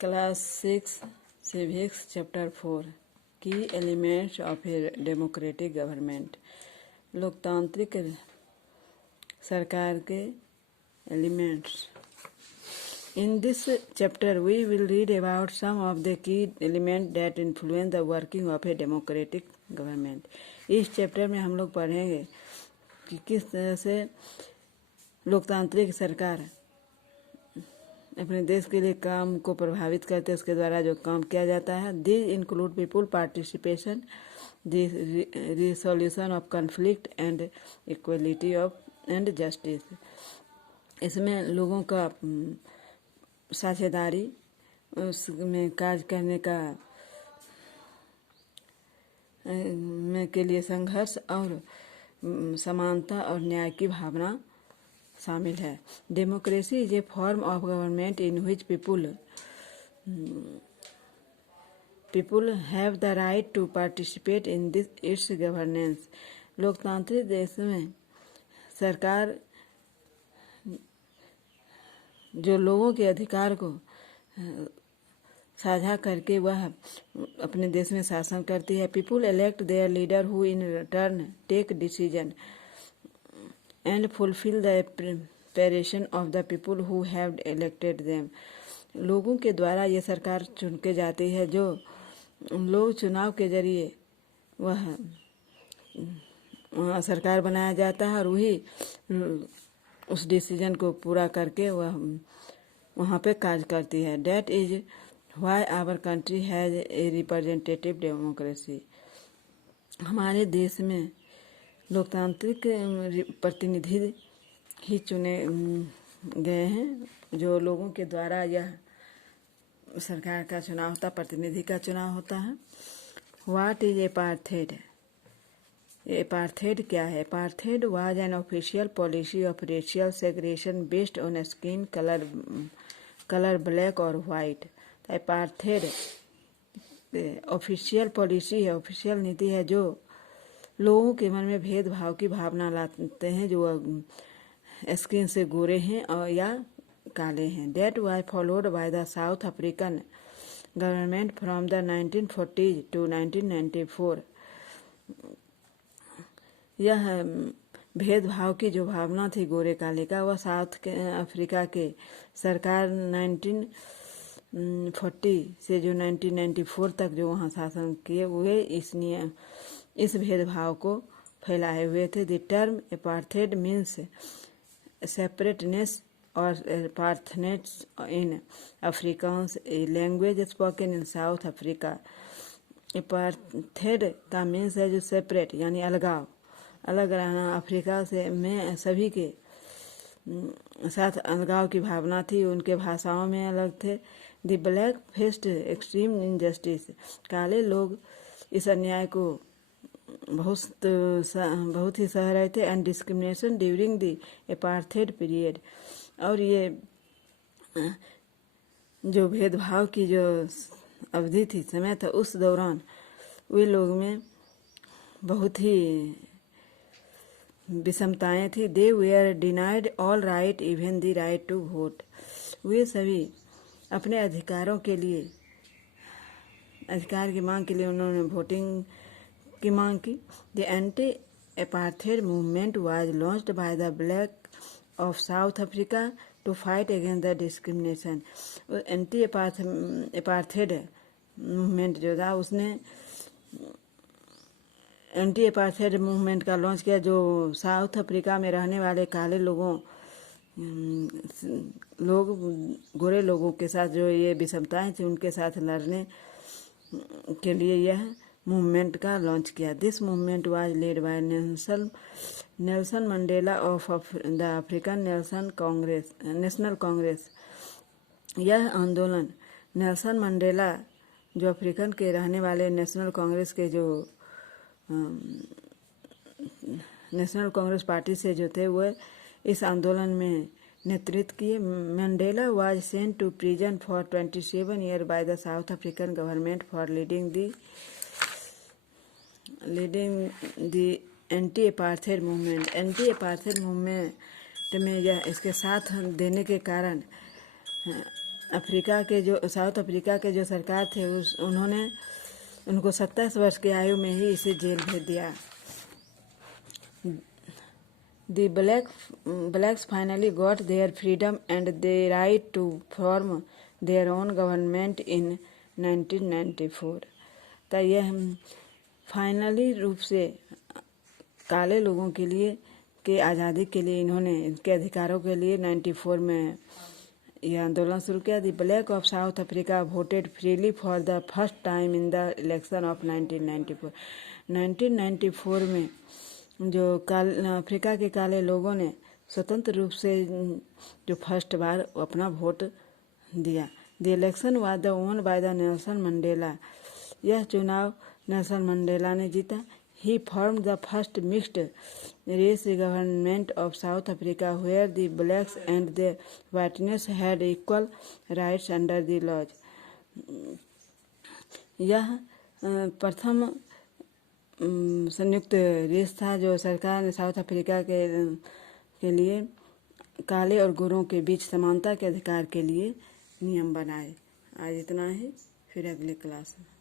Class 6 civics chapter 4 की elements of a democratic government. लोकतांत्रिक सरकार के elements. In this chapter we will read about some of the key elements that influence the working of a democratic government। इस chapter में हम लोग पढ़ेंगे कि किस तरह से लोकतांत्रिक सरकार अपने देश के लिए काम को प्रभावित करते हैं, उसके द्वारा जो काम किया जाता है। This include people participation, this resolution of conflict and equality of and justice. इसमें लोगों का साझेदारी, उसमें कार्य करने का के लिए संघर्ष और समानता और न्याय की भावना शामिल है। Democracy is a form of government in which people have the right to participate in this its governance. लोकतांत्रिक देश में सरकार जो लोगों के अधिकार को साझा करके वह अपने देश में शासन करती है। People elect their leader who in turn take decision and fulfil the aspiration of the people who have elected them. लोगों के द्वारा ये सरकार चुन के जाती है, जो लोग चुनाव के जरिए वह सरकार बनाया जाता है और वही उस डिसीजन को पूरा करके वह वहाँ पे कार्य करती है। That is why our country has a representative democracy. हमारे देश में लोकतांत्रिक प्रतिनिधि ही चुने गए हैं, जो लोगों के द्वारा यह सरकार का चुनाव होता, प्रतिनिधि का चुनाव होता है। What is एपार्थेड? एपार्थेड क्या है? Apartheid was an official policy of racial segregation based on skin colour black और वाइट। एपार्थेड ऑफिशियल पॉलिसी है, ऑफिशियल नीति है जो लोगों के मन में भेदभाव की भावना लाते हैं, जो स्किन से गोरे हैं और या काले हैं। That was followed by the South African government from the 1940s to 1994। यह भेदभाव की जो भावना थी गोरे काले का, वह साउथ अफ्रीका के सरकार 1940 से जो 1994 तक जो वहाँ शासन किए हुए इस भेदभाव को फैलाए हुए थे। The term apartheid means separateness और apartness in Afrikaans, a language spoken in South Africa. Apartheid का मीन्स है जो सेपरेट यानी अलगाव, अलग रहना। अफ्रीका से में सभी के साथ अलगाव की भावना थी, उनके भाषाओं में अलग थे। The black faced extreme injustice. काले लोग इस अन्याय को बहुत ही सह रहे थे। And discrimination during the apartheid period. और ये जो भेदभाव की जो अवधि थी, समय था, उस दौरान वे लोग में बहुत ही विषमताएं थी। They were denied all right even the right to vote. वे सभी अपने अधिकारों के लिए, अधिकार की मांग के लिए उन्होंने वोटिंग की मांग की। The anti apartheid movement was launched by the black of South Africa to fight against the discrimination. Anti apartheid movement जो था, उसने एंटी एपार्थेड मूवमेंट का लॉन्च किया, जो साउथ अफ्रीका में रहने वाले काले गोरे लोगों के साथ जो ये विषमताएं थी, उनके साथ लड़ने के लिए यह मूवमेंट का लॉन्च किया। This movement was led by Nelson Mandela of the African national Congress. यह आंदोलन नेल्सन मंडेला, जो अफ्रीकन के रहने वाले नेशनल कांग्रेस के जो नेशनल कांग्रेस पार्टी से जो थे, वह इस आंदोलन में नेतृत्व किए। Mandela was sent to prison for 27 years by the South African government for leading the anti apartheid movement. Anti apartheid movement में यह इसके साथ देने के कारण अफ्रीका के जो साउथ अफ्रीका के जो सरकार थे उन्होंने उनको 27 वर्ष की आयु में ही इसे जेल भेज दिया। The blacks finally got their freedom and the right to form their own government in 1994। तो यह फाइनली रूप से काले लोगों के लिए के आज़ादी के लिए इन्होंने इनके अधिकारों के लिए 94 में यह आंदोलन शुरू किया। The black of South Africa voted freely for the first time in the election of 1994। 1994 में जो अफ्रीका के काले लोगों ने स्वतंत्र रूप से जो फर्स्ट बार अपना वोट दिया। The election was the own by the Nelson Mandela. यह चुनाव नेल्सन मंडेला ने जीता। He formed the first mixed race government of South Africa where the blacks and the whiteness had equal rights under the laws। यह प्रथम संयुक्त race था जो सरकार ने साउथ अफ्रीका के लिए काले और गोरों के बीच समानता के अधिकार के लिए नियम बनाए। आज इतना ही, फिर अगले क्लास में।